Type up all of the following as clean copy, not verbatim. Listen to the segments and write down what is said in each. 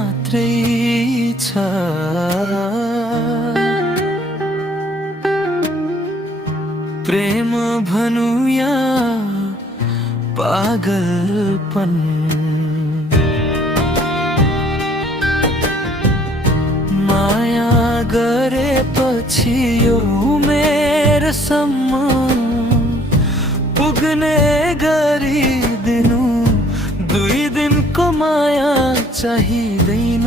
मात्रै छ। प्रेम भनु या पागलपन, माया गरेपछि यो उमेरसम्म पुग्ने गरिदिनु। 2 दिनको माया चाहिँदैन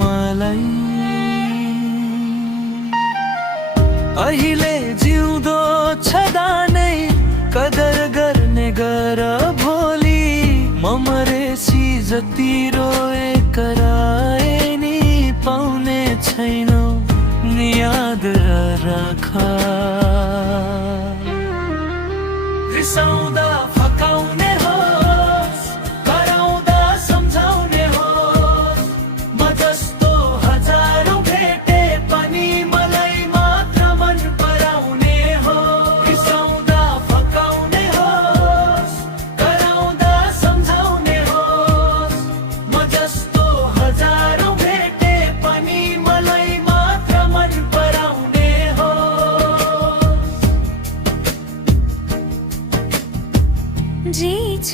मलाई। अहिले जिउँदो छँदा नै कदर गर्ने गर भोलि। म मरेसी जति रोए कराए नि पाउने छैनौ नि याद राख। रिसाउँदा फकाउने होस्, कराउँदा सम्झाउने होस्, म जस्तो हजारौं भेटे पनि मलाई मात्र मन पराउने हो। रिसाउँदा फकाउने होस्, कराउँदा सम्झाउने होस्, म जस्तो हजारौं भेटे पनि मलाई मात्र मन पराउने हो। जे छ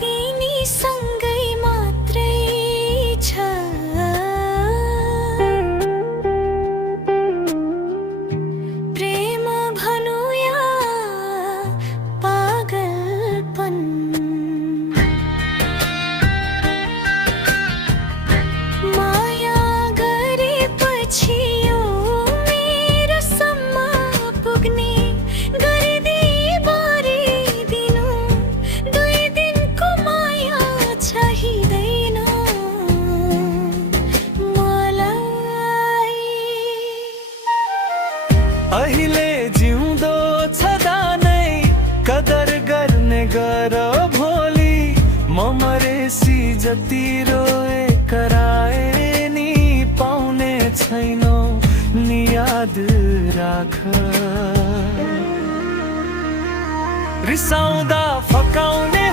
तिनी सँगै मात्रै छ। प्रेम भनु या पागलपन, माया गरेपछि यो मेरोसम्म पुग्ने अहिले जिउँदो छँदा नै कदर गर्ने गर भोलि। म मरेसी जति रोए कराए नि पाउने छैनौ नि याद राख। रिसाउँदा फकाउने